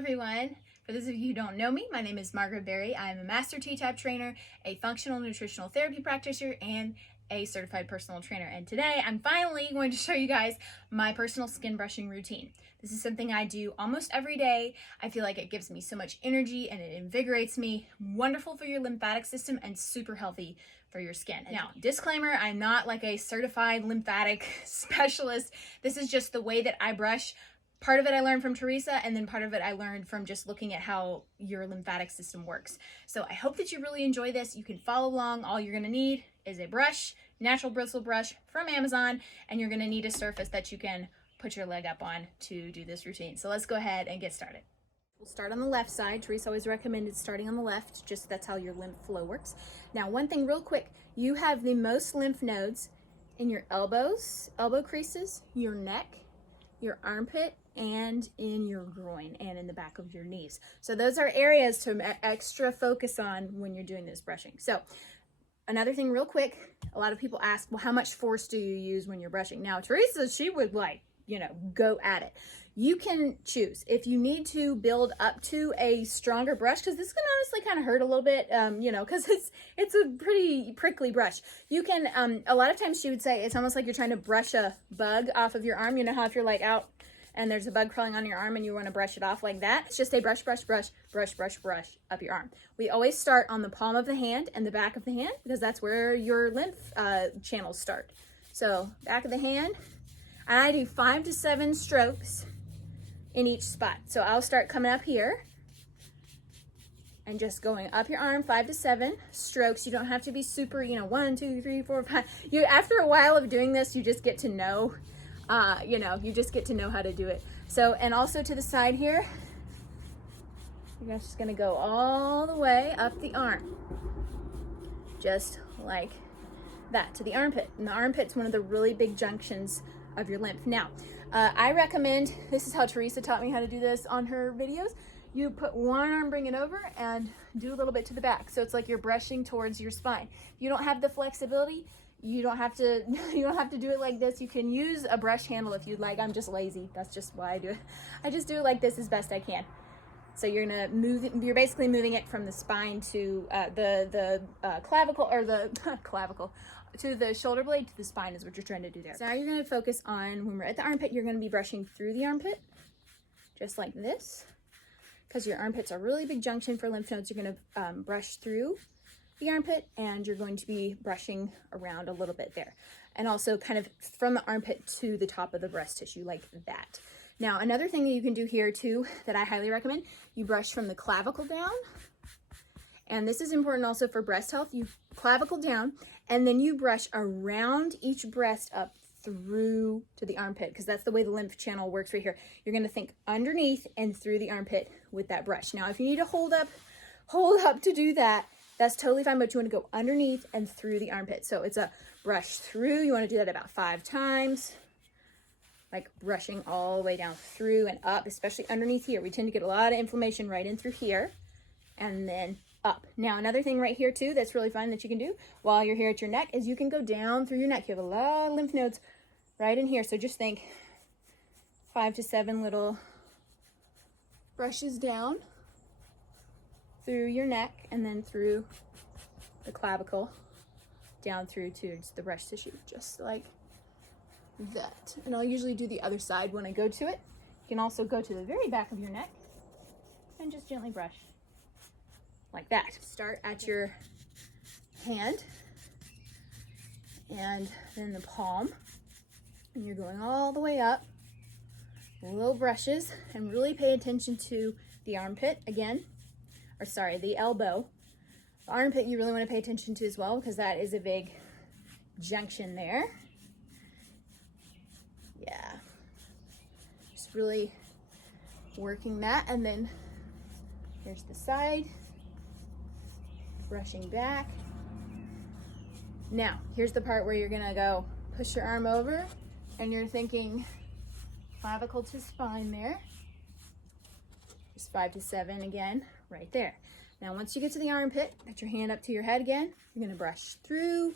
everyone. For those of you who don't know me, my name is Margaret Berry. I'm a master T-Tapp trainer, a functional nutritional therapy practitioner, and a certified personal trainer. And today I'm finally going to show you guys my personal skin brushing routine. This is something I do almost every day. I feel like it gives me so much energy and it invigorates me. Wonderful for your lymphatic system and super healthy for your skin. Now, disclaimer, I'm not like a certified lymphatic specialist. This is just the way that I brush. Part of it I learned from Teresa, and then part of it I learned from just looking at how your lymphatic system works. So I hope that you really enjoy this. You can follow along. All you're gonna need is a brush, natural bristle brush from Amazon, and you're gonna need a surface that you can put your leg up on to do this routine. So let's go ahead and get started. We'll start on the left side. Teresa always recommended starting on the left, just that's how your lymph flow works. Now, one thing real quick, you have the most lymph nodes in your elbows, elbow creases, your neck, your armpit, and in your groin and in the back of your knees. So those are areas to extra focus on when you're doing this brushing. So another thing real quick, a lot of people ask, well, how much force do you use when you're brushing? Now, Teresa, she would go at it. You can choose if you need to build up to a stronger brush, because this can honestly kind of hurt a little bit, because it's a pretty prickly brush. You can, a lot of times she would say it's almost like you're trying to brush a bug off of your arm. You know how if you're like out and there's a bug crawling on your arm and you want to brush it off like that? It's just a brush, brush, brush, brush, brush, brush up your arm. We always start on the palm of the hand and the back of the hand because that's where your lymph channels start. So back of the hand, and I do 5 to 7 strokes in each spot. So I'll start coming up here and just going up your arm, 5 to 7 strokes. You don't have to be super, 1, 2, 3, 4, 5. After a while of doing this, you just get to know, you just get to know how to do it. So, and also to the side here, you're just gonna go all the way up the arm, just like that to the armpit. And the armpit's one of the really big junctions of your lymph. Now, I recommend, this is how Teresa taught me how to do this on her videos. You put one arm, bring it over, and do a little bit to the back. So it's like you're brushing towards your spine. If you don't have the flexibility, you don't have to do it like this. You can use a brush handle if you'd like. I'm just lazy. That's just why I do it. I just do it like this as best I can. So you're gonna move it, you're basically moving it from the spine to the clavicle, or the clavicle, to the shoulder blade to the spine is what you're trying to do there. So now you're gonna focus on, when we're at the armpit, you're gonna be brushing through the armpit, just like this, because your armpit's a really big junction for lymph nodes. You're gonna brush through the armpit, and you're going to be brushing around a little bit there. And also kind of from the armpit to the top of the breast tissue, like that. Now, another thing that you can do here too, that I highly recommend, you brush from the clavicle down. And this is important also for breast health. You clavicle down, and then you brush around each breast up through to the armpit, because that's the way the lymph channel works right here. You're gonna think underneath and through the armpit with that brush. Now, if you need to hold up to do that, that's totally fine, but you want to go underneath and through the armpit. So it's a brush through. You want to do that about 5 times, like brushing all the way down through and up, especially underneath here. We tend to get a lot of inflammation right in through here, and then up. Now, another thing right here too that's really fun that you can do while you're here at your neck is you can go down through your neck. You have a lot of lymph nodes right in here. So just think 5 to 7 little brushes down through your neck, and then through the clavicle, down through to the breast tissue, just like that. And I'll usually do the other side when I go to it. You can also go to the very back of your neck and just gently brush like that. Start at your hand and then the palm, and you're going all the way up, little brushes, and really pay attention to the armpit again. Or sorry, the elbow. The armpit you really want to pay attention to as well, because that is a big junction there. Yeah. Just really working that. And then here's the side. Brushing back. Now, here's the part where you're going to go push your arm over, and you're thinking clavicle to spine there. Just 5 to 7 again. Right there. Now, once you get to the armpit, put your hand up to your head again. You're going to brush through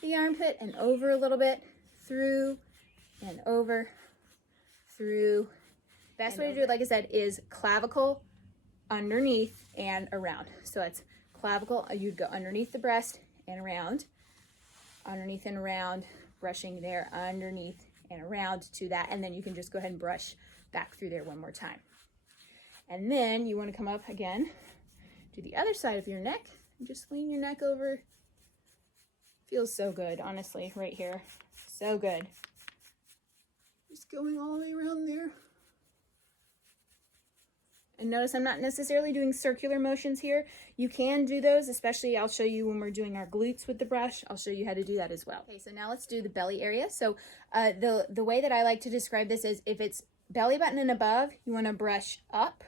the armpit and over a little bit, through and over, through Best way to do it, like I said, is clavicle, underneath, and around. So it's clavicle, you'd go underneath the breast and around, underneath and around, brushing there, underneath and around to that, and then you can just go ahead and brush back through there one more time. And then you want to come up again to the other side of your neck and just lean your neck over. Feels so good, honestly, right here. So good. Just going all the way around there. And notice I'm not necessarily doing circular motions here. You can do those, especially I'll show you when we're doing our glutes with the brush. I'll show you how to do that as well. Okay, so now let's do the belly area. So the way that I like to describe this is if it's belly button and above, you want to brush up.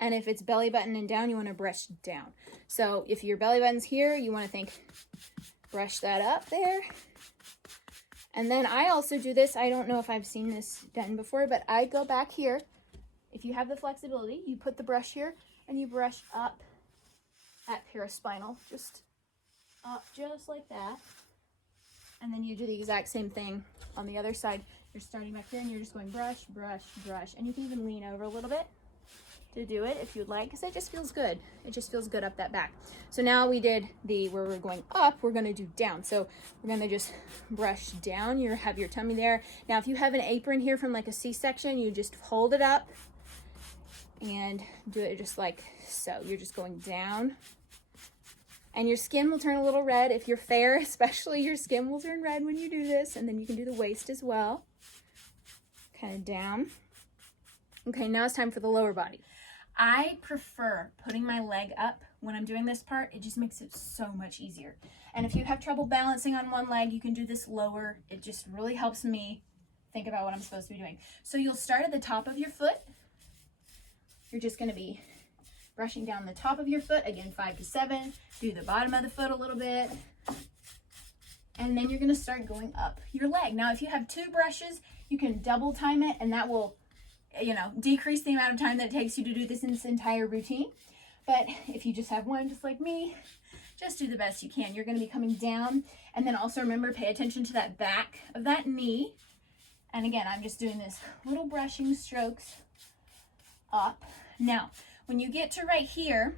And if it's belly button and down, you want to brush down. So if your belly button's here, you want to think, brush that up there. And then I also do this. I don't know if I've seen this done before, but I go back here. If you have the flexibility, you put the brush here and you brush up at paraspinal, just up just like that. And then you do the exact same thing on the other side. You're starting back here and you're just going brush, brush, brush. And you can even lean over a little bit to do it if you'd like, because it just feels good. It just feels good up that back. So now we did where we're going up, we're going to do down. So we're going to just brush down. You have your tummy there. Now if you have an apron here from like a C-section, you just hold it up and do it just like so. You're just going down. And your skin will turn a little red. If you're fair, especially, your skin will turn red when you do this. And then you can do the waist as well. Kind of down. Okay, now it's time for the lower body. I prefer putting my leg up when I'm doing this part. It just makes it so much easier. And if you have trouble balancing on one leg, you can do this lower. It just really helps me think about what I'm supposed to be doing. So you'll start at the top of your foot. You're just going to be brushing down the top of your foot, again 5 to 7. Do the bottom of the foot a little bit. And then you're going to start going up your leg. Now if you have 2 brushes, you can double time it, and that will, you know, decrease the amount of time that it takes you to do this in this entire routine. But if you just have one, just like me, just do the best you can. You're going to be coming down, and then also remember, pay attention to that back of that knee. And again, I'm just doing this little brushing strokes up. Now, when you get to right here,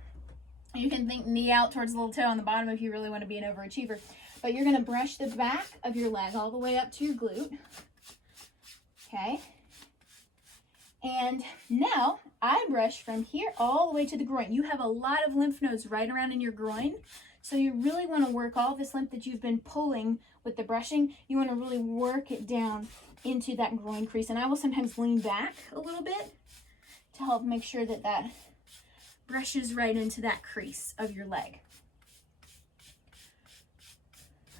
you can think knee out towards the little toe on the bottom if you really want to be an overachiever. But you're going to brush the back of your leg all the way up to your glute. Okay. And now I brush from here all the way to the groin. You have a lot of lymph nodes right around in your groin. So you really want to work all this lymph that you've been pulling with the brushing. You want to really work it down into that groin crease. And I will sometimes lean back a little bit to help make sure that that brushes right into that crease of your leg.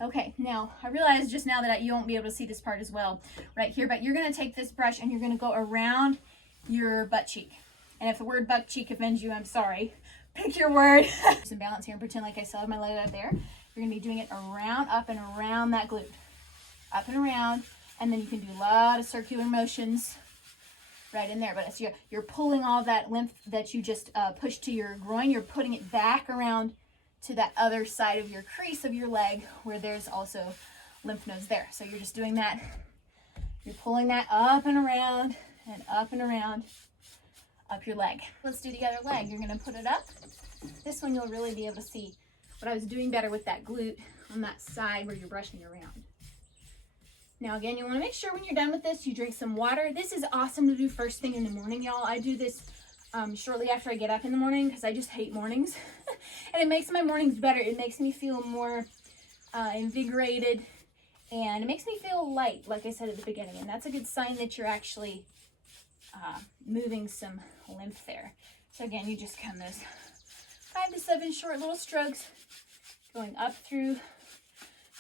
Okay, now I realized just now that you won't be able to see this part as well right here, but you're going to take this brush and you're going to go around your butt cheek. And if the word butt cheek offends you, I'm sorry. Pick your word. Some balance here and pretend like I still have my leg up there. You're going to be doing it around, up and around that glute. Up and around, and then you can do a lot of circular motions right in there. But as you're pulling all that lymph that you just pushed to your groin, you're putting it back around to that other side of your crease of your leg where there's also lymph nodes there. So you're just doing that. You're pulling that up and around and up and around up your leg. Let's do the other leg. You're going to put it up. This one you'll really be able to see what I was doing better with that glute on that side where you're brushing around. Now again, you want to make sure when you're done with this, you drink some water. This is awesome to do first thing in the morning, y'all. I do this shortly after I get up in the morning because I just hate mornings. And it makes my mornings better. It makes me feel more invigorated, and it makes me feel light, like I said at the beginning. And that's a good sign that you're actually moving some lymph there. So again, you just come those 5 to 7 short little strokes going up through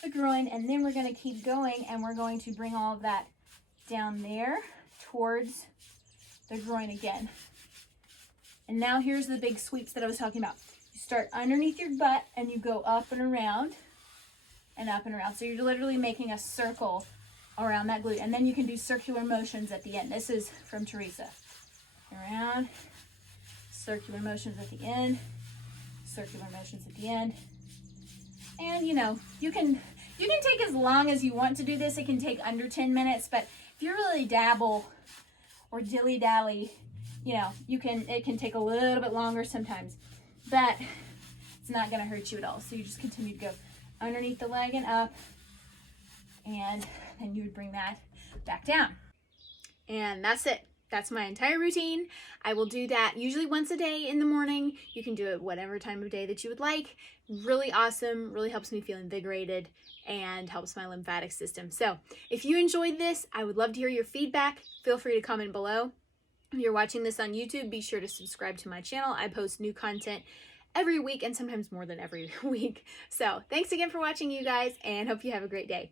the groin, and then we're going to keep going, and we're going to bring all of that down there towards the groin again. And now here's the big sweeps that I was talking about. You start underneath your butt and you go up and around and up and around. So you're literally making a circle around that glute, and then you can do circular motions at the end. This is from Teresa. Around, circular motions at the end, circular motions at the end. And you know, you can take as long as you want to do this. It can take under 10 minutes, but if you really dabble or dilly-dally you know, it can take a little bit longer sometimes, but it's not going to hurt you at all. So you just continue to go underneath the leg and up, and then you would bring that back down. And that's it. That's my entire routine. I will do that usually once a day in the morning. You can do it whatever time of day that you would like. Really awesome, really helps me feel invigorated and helps my lymphatic system. So if you enjoyed this, I would love to hear your feedback. Feel free to comment below. If you're watching this on YouTube, be sure to subscribe to my channel. I post new content every week and sometimes more than every week. So thanks again for watching, you guys, and hope you have a great day.